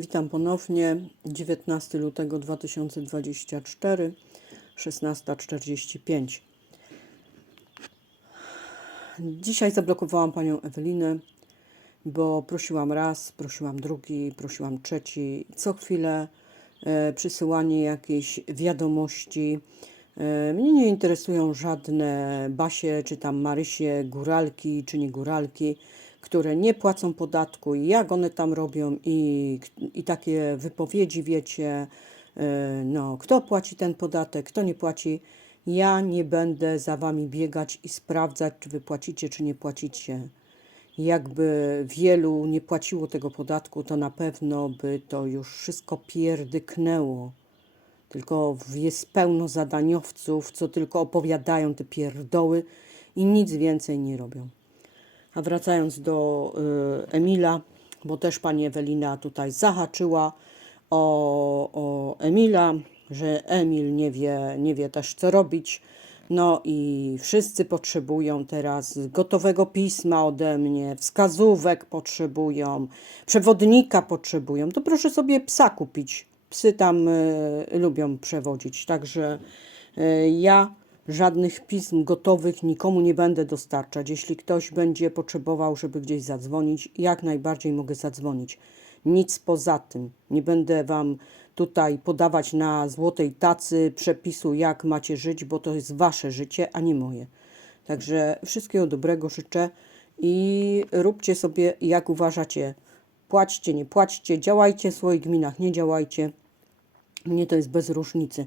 Witam ponownie. 19 lutego 2024, 16.45. Dzisiaj zablokowałam panią Ewelinę, bo prosiłam raz, prosiłam drugi, prosiłam trzeci. Co chwilę e, przysyłanie jakiejś wiadomości. E, mnie nie interesują żadne Basie, czy tam Marysie, góralki, czy nie góralki, które nie płacą podatku i jak one tam robią i, i takie wypowiedzi, wiecie, e, no, kto płaci ten podatek, kto nie płaci. Ja nie będę za wami biegać i sprawdzać, czy wy płacicie, czy nie płacicie jakby wielu nie płaciło tego podatku, to na pewno by to już wszystko pierdyknęło. Tylko jest pełno zadaniowców, co tylko opowiadają te pierdoły i nic więcej nie robią. A wracając do y, Emila, bo też pani Ewelina tutaj zahaczyła o, o Emila, że Emil nie wie, nie wie też co robić. No i wszyscy potrzebują teraz gotowego pisma ode mnie, wskazówek potrzebują, przewodnika potrzebują. To proszę sobie psa kupić. Psy tam y, lubią przewodzić. Także y, ja żadnych pism gotowych nikomu nie będę dostarczać. Jeśli ktoś będzie potrzebował, żeby gdzieś zadzwonić, jak najbardziej mogę zadzwonić. Nic poza tym. Nie będę wam tutaj podawać na złotej tacy przepisu, jak macie żyć, bo to jest wasze życie, a nie moje. Także wszystkiego dobrego życzę i róbcie sobie jak uważacie. Płaćcie, nie płaćcie, działajcie w swoich gminach, nie działajcie. Mnie to jest bez różnicy.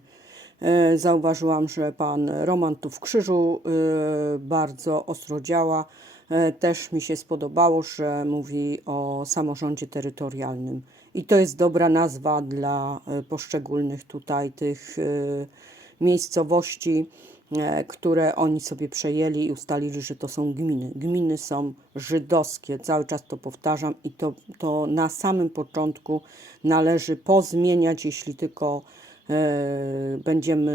E, Zauważyłam, że pan Roman tu w krzyżu e, bardzo ostro działa. E, Też mi się spodobało, że mówi o samorządzie terytorialnym. I to jest dobra nazwa dla poszczególnych tutaj tych miejscowości, które oni sobie przejęli i ustalili, że to są gminy. Gminy są żydowskie, cały czas to powtarzam i to, to na samym początku należy pozmieniać, jeśli tylko będziemy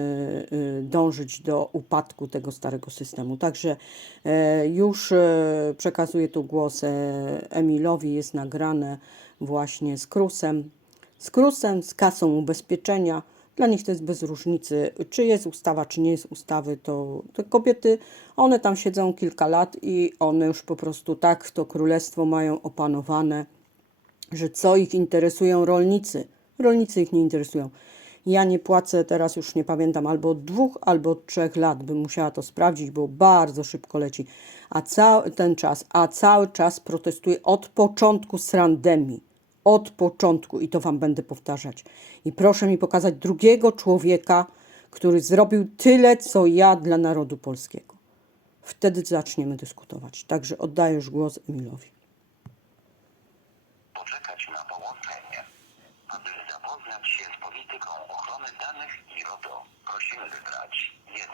e, dążyć do upadku tego starego systemu. Także e, już e, przekazuję tu głos e, Emilowi, jest nagrane właśnie z Krusem. Z Krusem, z kasą ubezpieczenia. Dla nich to jest bez różnicy, czy jest ustawa, czy nie jest ustawy. To te kobiety, one tam siedzą kilka lat i one już po prostu tak to królestwo mają opanowane że co ich interesują rolnicy. Rolnicy ich nie interesują. Ja nie płacę teraz już nie pamiętam, albo od dwóch, albo od trzech lat bym musiała to sprawdzić, bo bardzo szybko leci. A cały ten czas, a cały czas protestuję od początku z randemi. Od początku i to wam będę powtarzać. I proszę mi pokazać drugiego człowieka, który zrobił tyle, co ja dla narodu polskiego. Wtedy zaczniemy dyskutować. Także oddaję już głos Emilowi. poczekać na Prosimy wybrać 1.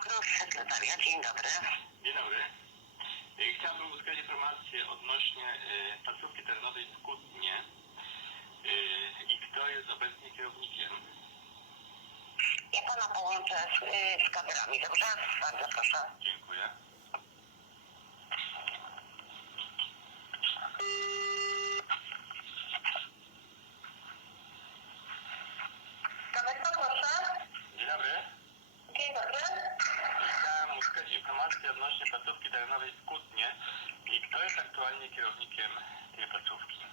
Krusz, sekretariat, dzień dobry. Dzień dobry. Y, Chciałbym uzyskać informację odnośnie y, placówki terenowej w Kutnie y, kto jest obecnie kierownikiem. Ja pana połączę z, y, z kamerami, dobrze? Bardzo proszę. Dziękuję. Kamerka, proszę. Dzień dobry. Dzień dobry. Chciałem uzyskać informację odnośnie placówki terenowej w Kutnie i kto jest aktualnie kierownikiem tej placówki.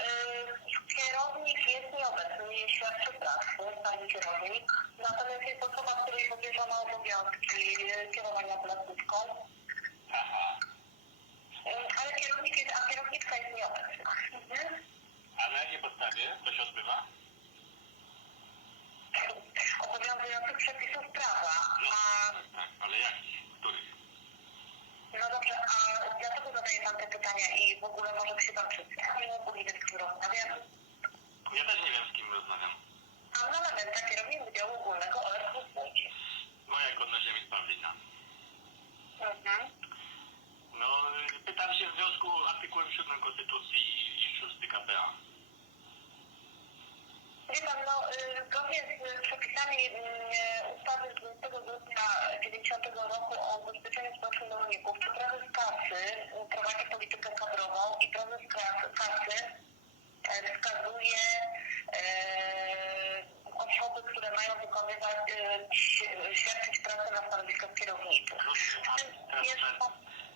Yy, kierownik jest nieobecny, nie świadczy pracy, pani kierownik. Natomiast jest osoba, której powierzono obowiązki kierowania placówką. Aha. Yy, ale kierownik jest, a kierownica jest nieobecna. Mhm. A na jakiej podstawie to się odbywa? Obowiązujących przepisów prawa. No, A, tak, tak, ale jakich? Których? no dobrze, a dlaczego zadaje pan te pytania i w ogóle może się pan przedstawił, bo nie wiem, z kim rozmawiam. Ja też nie wiem z kim rozmawiam. Anna Lamenta, kierownik Wydziału Ogólnego OSW w Łodzi. Moja godność jest Pawlina. Mhm. No, y, pytam się w związku artykuł artykułem 7 Konstytucji i, i 6 KPA. Wie pan, no, y, zgodnie z przepisami y, ustawy z 20 grudnia 90 roku o ubezpieczeniu społecznym rolników, to prezes kasy y, prowadzi politykę kadrową i prezes kas- kasy wskazuje e, osoby, które mają wykonywać, e, świadczyć pracę na stanowiskach kierowniczych. To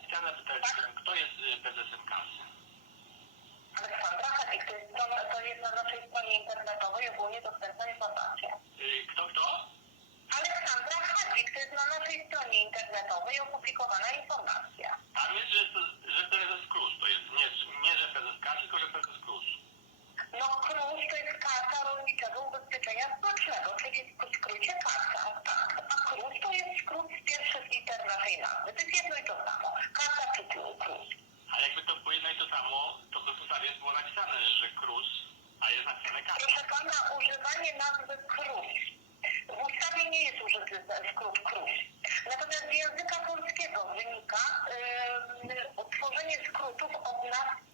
chciałem zapytać, kto jest y, prezesem kasy? Aleksandra Hadzik, to jest, strona, to jest na naszej stronie internetowej ogólnie dostępna informacja. Kto, kto? Aleksandra Hadzik, to jest na naszej stronie internetowej opublikowana informacja. Tam jest, że, to- że prezes KRUS to jest, nie, nie że prezes kasy, tylko że prezes KRUS. No KRUS to jest Karta Rolniczego Ubezpieczenia Społecznego, czyli w skrócie KASA, tak. A KRUS to jest skrót z pierwszych liter naszej nazwy. To jest jedno i to samo. KASA czy KRUS. A jakby to było jedno i to samo, to by w ustawie było napisane, że KRUS, a jest napisane kasa. Proszę pana, używanie nazwy KRUS. W ustawie nie jest użyty skrót KRUS. Natomiast z języka polskiego wynika yy, utworzenie skrótów od nazw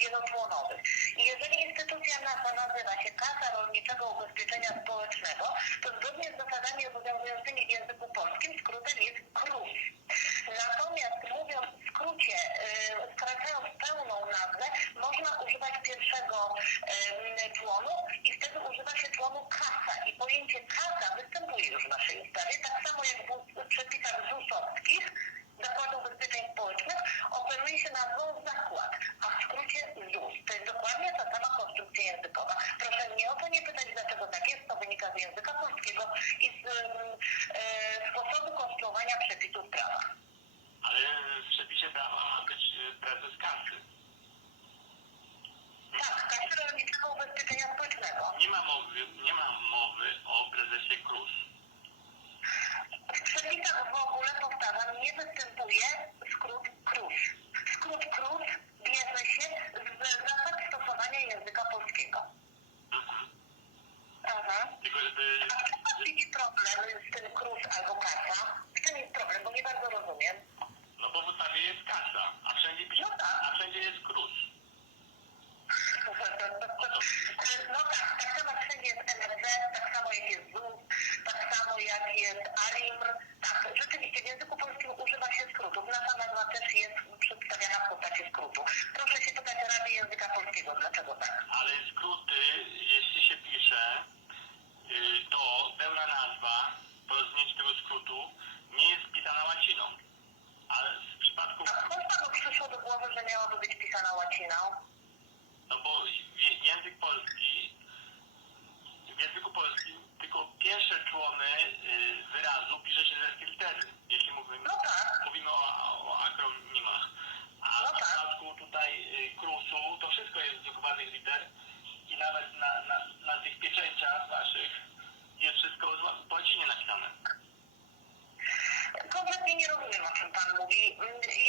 wielopłonowych. I jeżeli instytucja nazwa nazywa się Kasa Rolniczego Ubezpieczenia Społecznego, to zgodnie z zasadami obowiązującymi dlaczego tak? Ale skróty, jeśli się pisze, y, to pełna nazwa po rozwinięciu tego skrótu nie jest pisana łaciną. Ale w przypadku, A skąd panu przyszło do głowy, że miałaby być pisana łaciną? no bo język polski, w języku polskim tylko pierwsze człony y, wyrazu pisze się ze litery, jeśli mówimy, No tak. mówimy o, o akronimach. A No w tak. przypadku tutaj y, krusu to wszystko jest z drukowanych liter i nawet na, na, na tych pieczęciach waszych jest wszystko po łacinie napisane. Kompletnie nie rozumiem, o czym Pan mówi.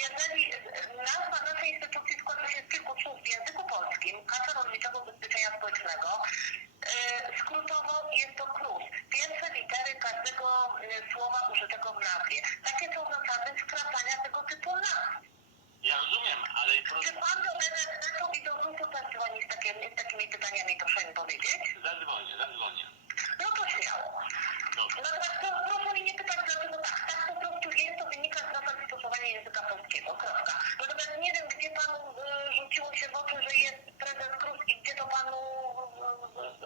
Jeżeli nazwa naszej instytucji składa się z kilku słów w języku polskim, Kasa Rolniczego Ubezpieczenia Społecznego, yy, skrótowo jest to KRUS. Pierwsze litery każdego yy, słowa użytego w nazwie. Takie są zasady skracania tego typu nazw. Ja rozumiem, ale Czy Pan do NSZ-u i do ZUS-u też dzwoni z, takimi- z takimi pytaniami, proszę mi powiedzieć? zadzwonię, zadzwonię. No to śmiało. Dobrze. Natomiast to, proszę mnie nie pytać, dlaczego tak. Tak po prostu jest, to wynika z zasad stosowania języka polskiego. Kropka. Natomiast nie wiem, gdzie panu y, rzuciło się w oczy, że jest prezes Krus i gdzie to panu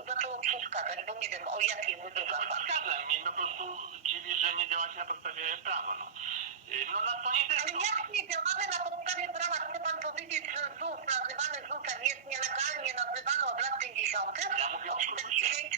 y, zaczęło przeszkadzać, bo nie wiem, o wy tu zasad. Zgadzam mnie, po prostu dziwi, że nie działacie na podstawie prawa. No, Y, no na to nie Ale jak nie działamy na podstawie powiedzieć, że ZUS nazywany ZUS-em jest nielegalnie nazywany od lat 50. Ja mówię o od krusie, 70.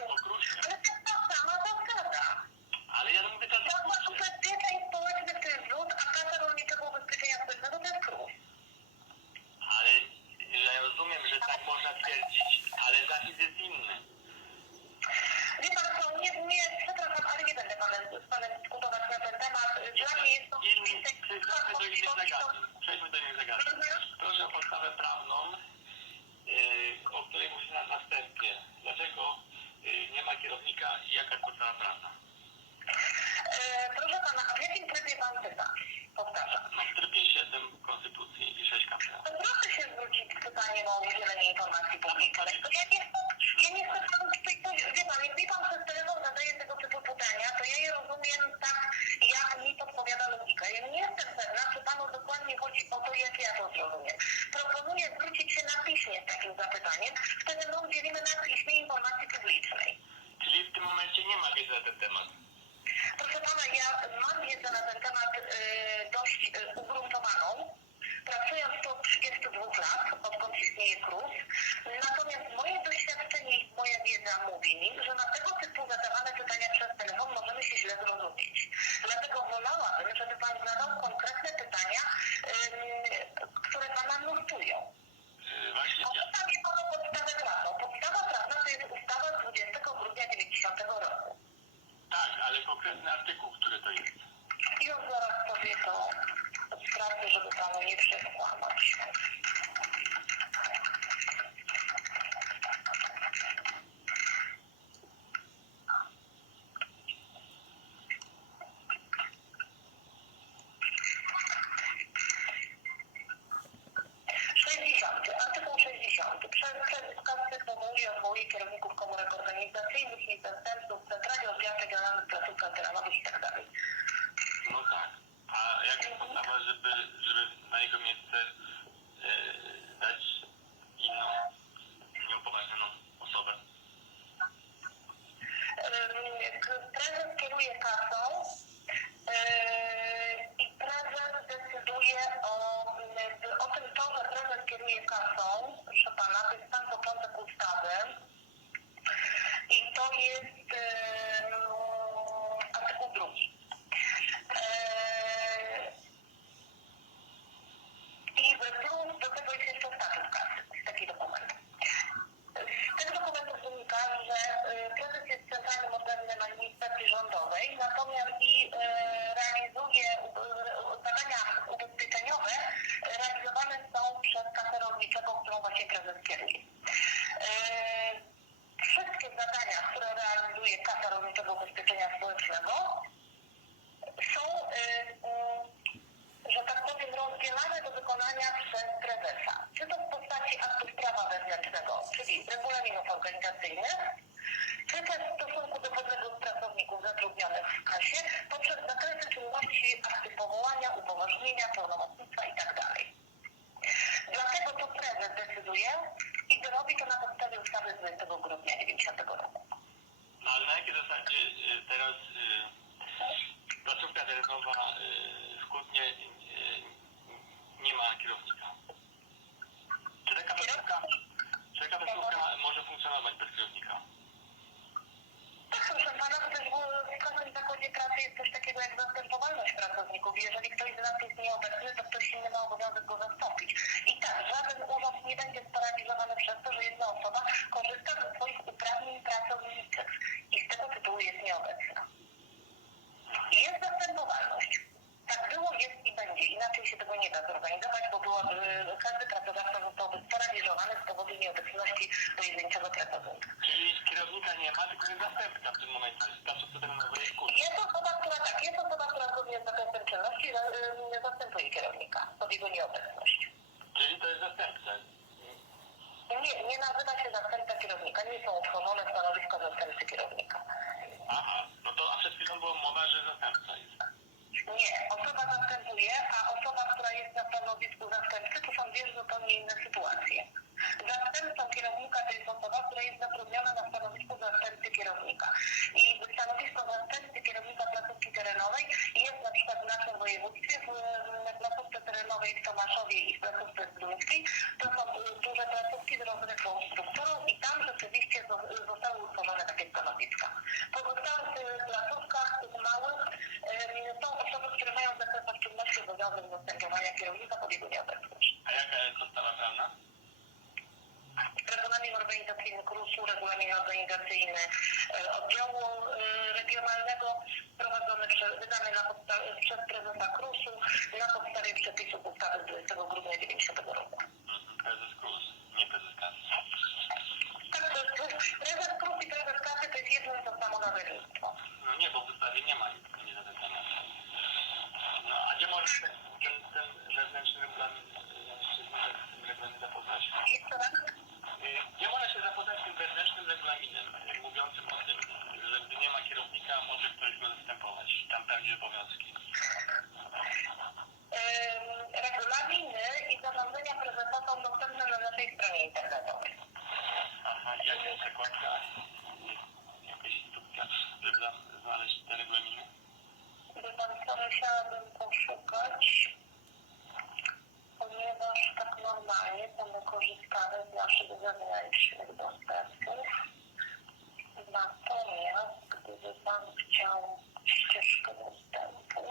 pan chciał ścieżkę dostępu,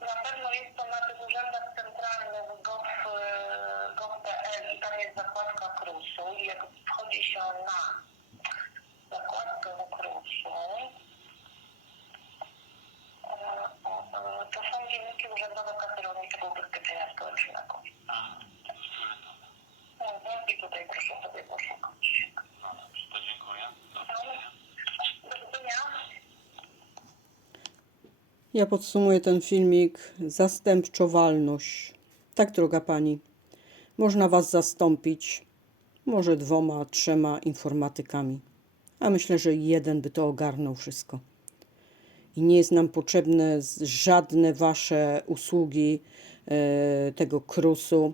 na pewno jest to na tych urzędach centralnych gov, e, gov.pl i tam jest zakładka KRUS-u i jak wchodzi się na zakładkę KRUS-u, e, to są dzienniki urzędowe Kasy Rolniczego Ubezpieczenia Społecznego. Mhm, I tutaj proszę sobie poszukać. No dobrze, to dziękuję. Do widzenia. Do widzenia. Ja podsumuję ten filmik. Zastępczowalność. Tak, droga pani. Można was zastąpić może dwoma, trzema informatykami. A myślę, że jeden by to ogarnął wszystko. I nie jest nam potrzebne żadne wasze usługi e, tego krusu,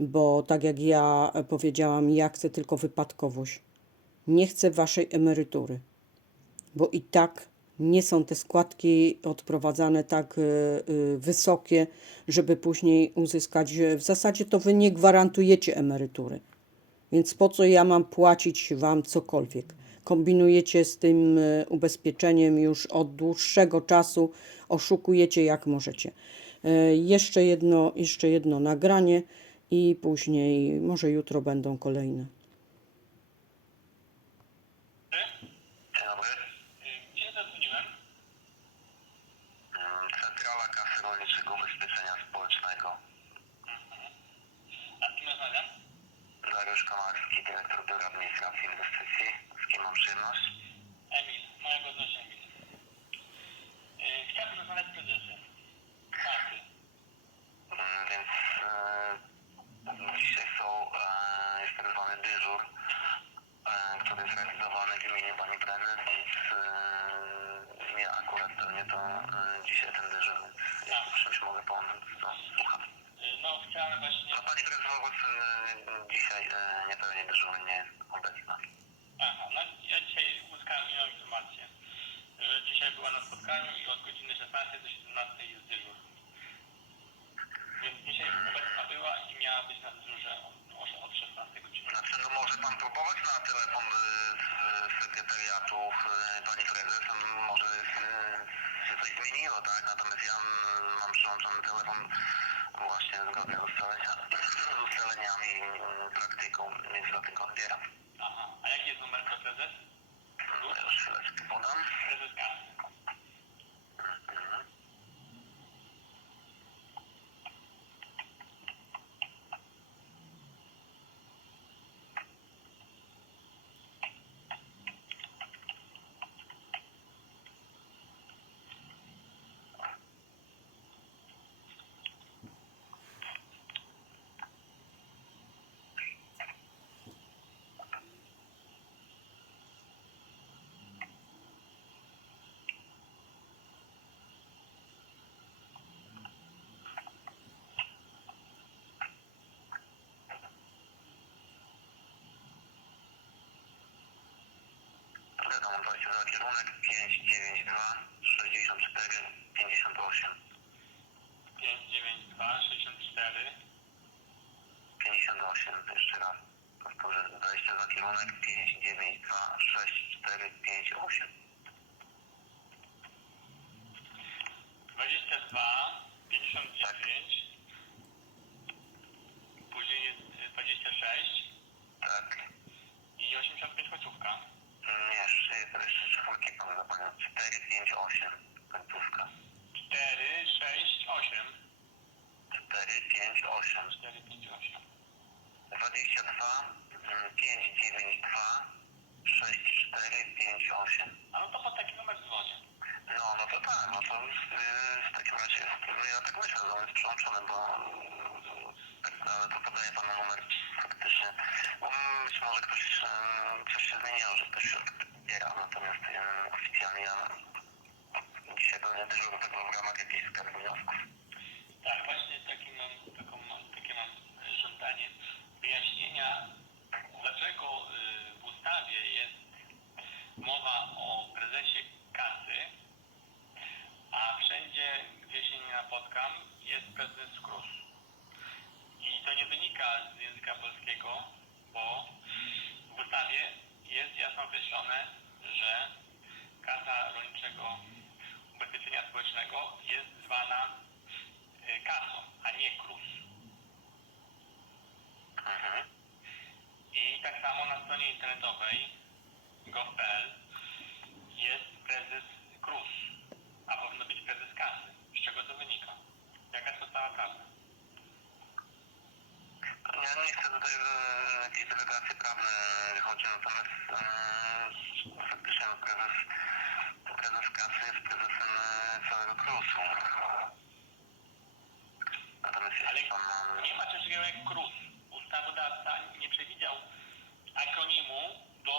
bo tak jak ja powiedziałam, ja chcę tylko wypadkowość. Nie chcę waszej emerytury bo i tak nie są te składki odprowadzane tak y, y, wysokie, żeby później uzyskać. W zasadzie to wy nie gwarantujecie emerytury. Więc po co ja mam płacić wam cokolwiek? Kombinujecie z tym y, ubezpieczeniem już od dłuższego czasu, oszukujecie jak możecie. Jeszcze jedno, jeszcze jedno nagranie i później, może jutro będą kolejne. Dzień dobry. Gdzie zadzwoniłem? Centrala Kasy Rolniczego Ubezpieczenia Społecznego. A z kim rozmawiam? Dariusz Komarski, dyrektor Biura Administracji i Inwestycji. Z kim mam przyjemność? Emil, moja godność Emil. Yy, chciałbym rozmawiać z prezesem. Kasy. Mm, Więc e, dzisiaj są, e, jest tak zwany dyżur, e, który jest realizowany w imieniu pani prezes, więc e, ja akurat pewnie to e, dzisiaj ten dyżur, więc jeśli czymś mogę pomóc, to słucham. No, właśnie... No pani prezes wobec e, dzisiaj e, niepewnie dyżur nie jest obecna. Aha, no ja dzisiaj uzyskałem inną informację, że dzisiaj była na spotkaniu i od godziny 16 do 17 jest dyżur. Więc dzisiaj obecna była i miała być na dyżurze od, od 16 godziny. Znaczy, no może pan próbować na telefon y, z sekretariatu y, pani prezes, m, może y, się coś zmieniło, tak? Natomiast ja mm, mam przyłączony telefon właśnie zgodnie z ustalenia- z ustaleniami y, praktyką, więc dlatego odbieram. Aha, a jaki jest numer? No, Już podam. Prezes kasy. Mhm. Wiadomo, to jest za kierunek 592 64 58 592 64 58, jeszcze raz. Powtórzę, 20 za kierunek 592 6458 22 59 Później jest y, 26 Tak. i 85 końcówka. Nie, jeszcze, jeszcze czwórki pan zapomniał. 458 końcówka. 4, 6, 8. 458 4, 5, 8. 22 mm, 592 6458 A no to pod taki numer dzwonię. No, no to tak, no to yy, w takim razie jest, ja tak myślę, że on jest przyłączony, bo yy, ale to podaję panu numer faktycznie być może ktoś, e, coś się zmieniło, że ktoś się odbiera, natomiast e, oficjalnie ja dzisiaj pewnie dyżur tego w ramach jakichś wniosków. Tak, właśnie taki mam, taką, takie mam e, żądanie wyjaśnienia, dlaczego w ustawie jest mowa o prezesie kasy, a wszędzie, gdzie się nie napotkam, jest prezes KRUS. I to nie wynika z języka polskiego, ustawie jest jasno określone, że Kasa Rolniczego Ubezpieczenia Społecznego jest zwana y, kasą, a nie KRUS. Mhm. I tak samo na stronie internetowej gov.pl jest prezes KRUS, a powinno być prezes kasy. Z czego to wynika? Jaka jest podstawa prawna? Ja nie chcę tutaj e, jakiejś delegacji prawne wychodzić, natomiast e, faktycznie no, prezes, prezes kasy jest prezesem e, całego KRUS-u. Natomiast Ale jeśli pan ma... nie ma czegoś takiego jak KRUS. Ustawodawca nie przewidział akronimu do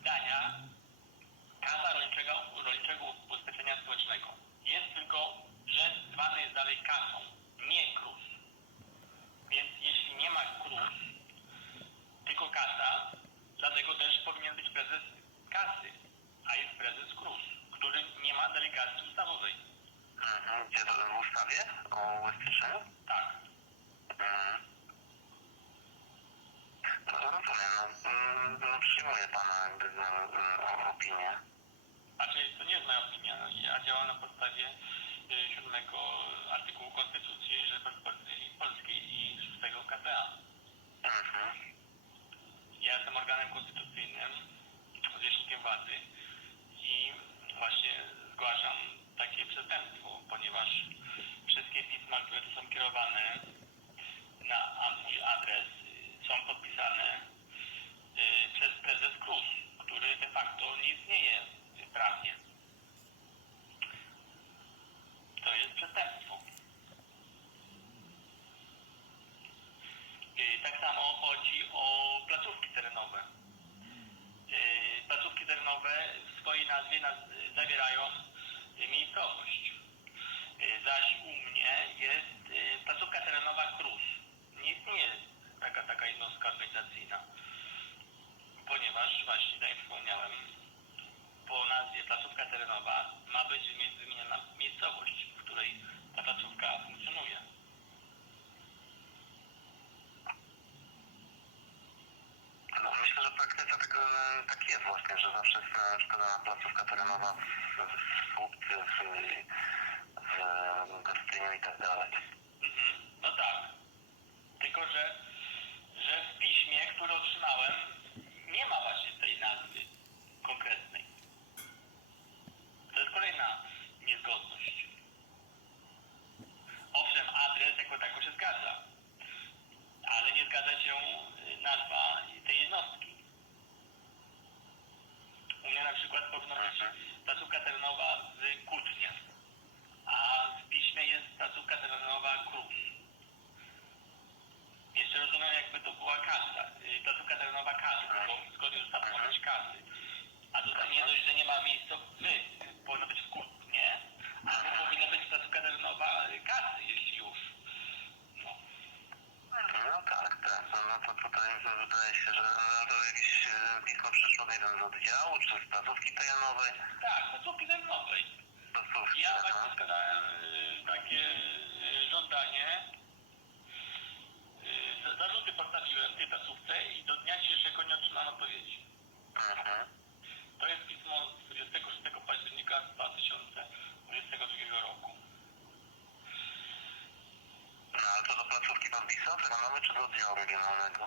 zdania Kasa Rolniczego, Rolniczego Ubezpieczenia Społecznego. Jest tylko, że zwany jest dalej kasą, nie KRUS. Więc jeśli nie ma KRUS, tylko kasa, dlatego też powinien być prezes kasy, a jest prezes KRUS, delegacji ustawowej. Mhm. Gdzie to w ustawie o ubezpieczeniu? Tak. Mhm. No rozumiem, no, mm, no przyjmuję pana jakby no, mm, opinię. Znaczy, to nie jest moja opinia. No, Ja działam na podstawie y, siódmego artykułu Konstytucji Rzeczypospolitej Polskiej i szóstego KPA. Mhm. Ja jestem organem konstytucyjnym, zwierzchnikiem władzy i właśnie zgłaszam takie przestępstwo, ponieważ wszystkie pisma, które tu są kierowane na mój adres y, są podpisane y, przez prezes KRUS, który de facto nie istnieje prawnie. To jest przestępstwo. Y, Tak samo chodzi o placówki terenowe. Placówki terenowe w swojej nazwie naz- zawierają miejscowość. Y, Zaś u mnie jest y, placówka terenowa KRUS. Nie istnieje taka, taka jednostka organizacyjna. Ponieważ właśnie, tak jak wspomniałem, po nazwie placówka terenowa ma być wymi- wymieniona miejscowość, w której ta placówka funkcjonuje. No, myślę, tak, jest właśnie, że zawsze jest e, szkoda placówka terenowa w Słupcy, w, w Gostyniu i tak dalej. Mhm, no tak. Tylko, że, że w piśmie, które otrzymałem, nie ma właśnie tej nazwy konkretnej. To jest kolejna niezgodność. Owszem, adres jako tako się zgadza, ale nie zgadza się y, nazwa tej jednostki. U mnie na przykład powinna być placówka terenowa z Kutnia, a w piśmie jest placówka terenowa KRUS. Jeszcze rozumiem, jakby to była kasa, y, placówka terenowa kasy, bo zgodnie z ustawą ma być kasy. A tutaj nie dość, że nie ma miejsca wy, powinno być w Kutnie, a tu powinna być placówka terenowa y, kasy, jeśli już. No. No tak, tak. No, no to tutaj wydaje się, że no, to jakieś e, pismo przyszło, nie wiem, z oddziału czy z placówki terenowej. Tak, placówki terenowej. Placówki, Ja aha. właśnie składałem y, takie y, żądanie. Y, za- zarzuty postawiłem tej placówce i do dnia dzisiejszego nie otrzymałem odpowiedzi. Mhm. To jest pismo z 26 października 2022 roku. No ale to do placówki pan pisał terenowej czy do oddziału regionalnego?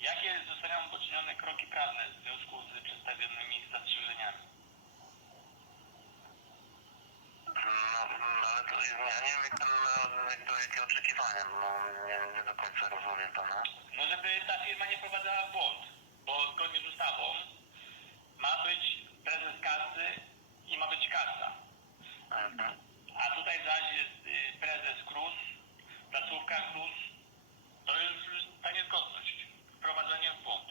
Jakie zostaną poczynione kroki prawne w związku z przedstawionymi zastrzeżeniami? No, ale to jest, ja nie wiem, jak tam, no, jak to, jakie oczekiwania, no, nie, nie do końca rozumiem pana. No, żeby ta firma nie wprowadzała błąd, bo zgodnie z ustawą ma być prezes kasy i ma być kasa. Mhm. A tutaj zaś jest y, prezes KRUS, placówka KRUS, to jest ta niezgodność. Wprowadzenie w błąd.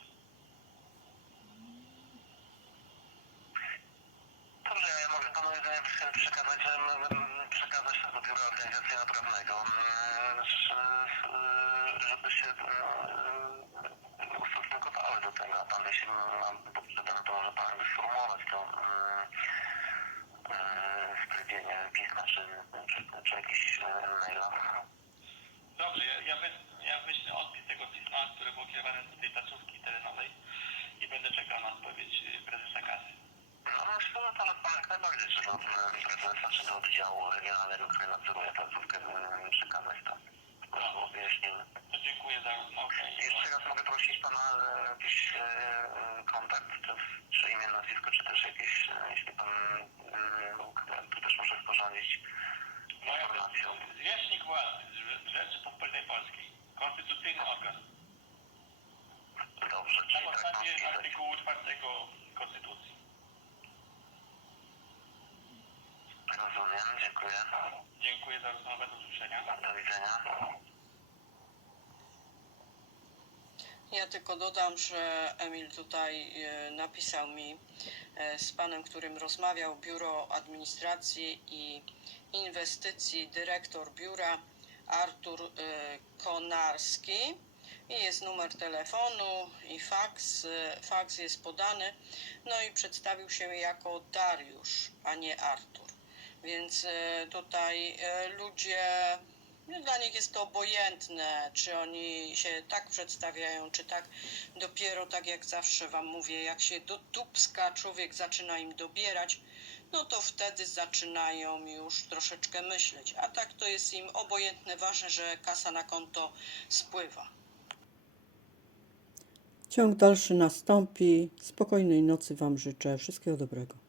Dobrze, może panowie przekazać, przekazać do biura organizacyjno-prawnego, mm, żeby się mm, mm, ustosunkowały do tego, a pan jeśli mam potrzebę, to może pan sformułować to stwierdzenie pisma czy, czy, czy jakiś e, maila. Dobrze, ja, ja bym ja wyślę odpis tego pisma, które było kierowane do tej placówki terenowej i będę czekał na odpowiedź y, prezesa kasy. No myślę, że to pan jak najbardziej, czy do e, prezesa, czy do oddziału regionalnego, który nadzoruje placówkę, e, przekazać to. No. To dziękuję za rozmowę Jeszcze raz mogę prosić pana jakiś kontakt, czy, imię, nazwisko, czy też jakieś, jeśli pan mógł, to też muszę sporządzić moja informacją. zwierzchnik władzy Rze- Rzeczypospolitej Polskiej, konstytucyjny organ. Dobrze, Na czyli tak mam podstawie wpisać. artykułu 4 Konstytucji. Rozumiem, dziękuję. Dziękuję za rozmowę, do usłyszenia. Do widzenia. Ja tylko dodam, że Emil tutaj e, napisał mi e, z panem, którym rozmawiał, Biuro Administracji i Inwestycji, dyrektor biura Artur e, Konarski. I jest numer telefonu i faks. e, Faks jest podany. No i przedstawił się jako Dariusz, a nie Artur. Więc e, tutaj ludzie no, dla nich jest to obojętne, czy oni się tak przedstawiają, czy tak. Dopiero tak jak zawsze Wam mówię, jak się do dubska człowiek zaczyna im dobierać, no to wtedy zaczynają już troszeczkę myśleć. A tak to jest im obojętne, ważne, że kasa na konto spływa. Ciąg dalszy nastąpi. Spokojnej nocy Wam życzę. Wszystkiego dobrego.